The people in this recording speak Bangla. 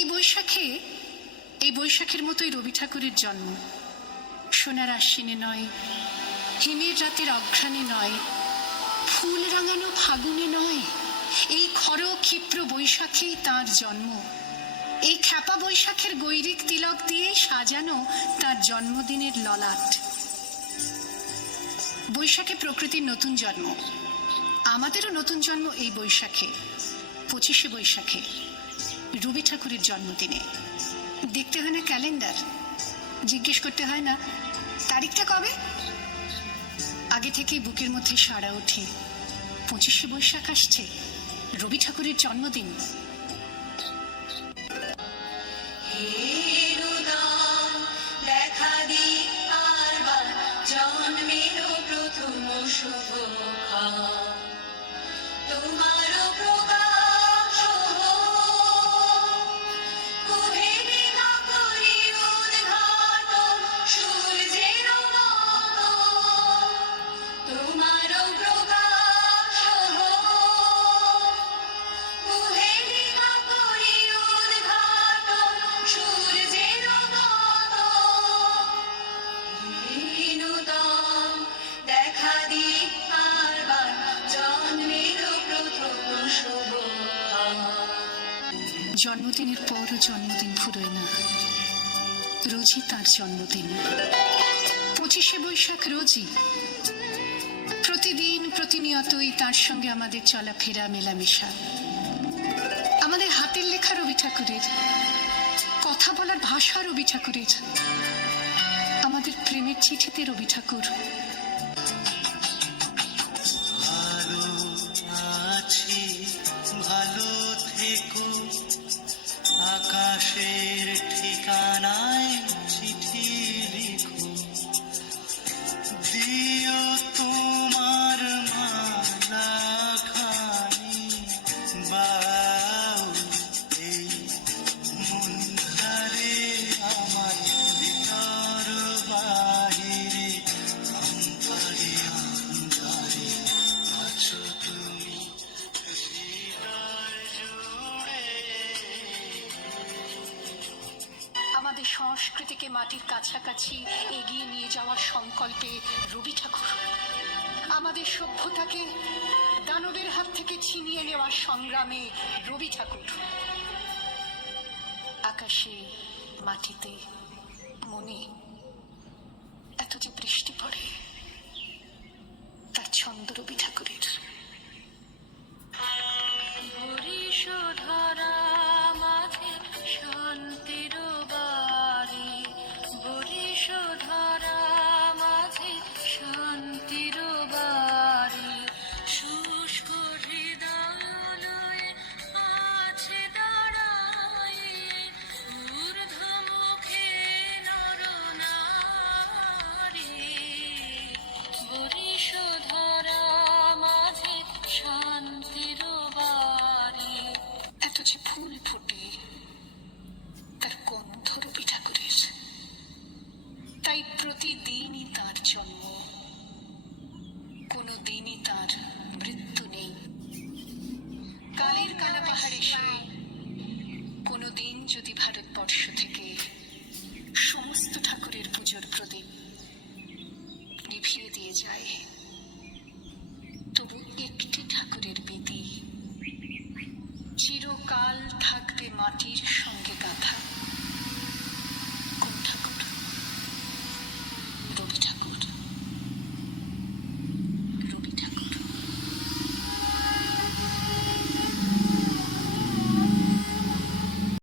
এই বৈশাখের মতোই রবি ঠাকুরের জন্ম। সোনার আশ্বিনে নয়, হিমের রাতের অঘ্রাণে নয়, ফুল রাঙানো ফাগুনে নয়, এই খর ক্ষিপ্র বৈশাখেই তার জন্ম। এই খ্যাপা বৈশাখের গৈরিক তিলক দিয়ে সাজানো তার জন্মদিনের ললাট। বৈশাখে প্রকৃতির নতুন জন্ম, আমাদেরও নতুন জন্ম এই বৈশাখে, 25শে বৈশাখে, রবি ঠাকুরের জন্মদিনে। দেখতে হয় না ক্যালেন্ডার, জিজ্ঞেস করতে হয় না তারিখটা কবে, আগে থেকেই বুকের মধ্যে সাড়া ওঠে 25শে বৈশাখ আসছে, রবি ঠাকুরের জন্মদিন। জন্মদিনের পরও জন্মদিন ফুরোয় না, রোজই তার জন্মদিন। 25শে বৈশাখ রোজই, প্রতিদিন প্রতিনিয়তই তার সঙ্গে আমাদের চলাফেরা মেলামেশা। আমাদের হাতের লেখা রবি ঠাকুরের, কথা বলার ভাষা রবি ঠাকুরের, আমাদের প্রেমের চিঠিতে রবি ঠাকুর। ভালো থেকো, আকাশের ঠিকানায় চিঠি লিখো, দিও তোমার মালা খানি, বাউ এই মন ধারে আমার ভিতর বাহিরে, অন্তরে অন্তরে আছো তুমি হৃদয় জুড়ে। আমাদের সংস্কৃতিকে মাটির কাছাকাছি এগিয়ে নিয়ে যাওয়ার সংকল্পে রবি ঠাকুর, আমাদের সভ্যতাকে দানবের হাত থেকে ছিনিয়ে নেওয়ার সংগ্রামে রবি ঠাকুর। আকাশে, মাটিতে, মনে এত যে বৃষ্টি পড়ে, তার ছন্দ রবি ঠাকুরের। এত যে ফুল ফোটে, তার গন্ধ রবি ঠাকুরের। তাই প্রতিদিনই তার জন্ম, কোনো দিনই তার মৃত্যু নেই। কালের কালা পাহাড়ে সে কোনো দিন যদি ভারতবর্ষ থেকে সমস্ত ঠাকুরের পুজোর প্রদীপ নিভিয়ে দিয়ে যায়, তবু একটি ঠাকুরের বেদি চিরকাল থাকবে মাটির সঙ্গে।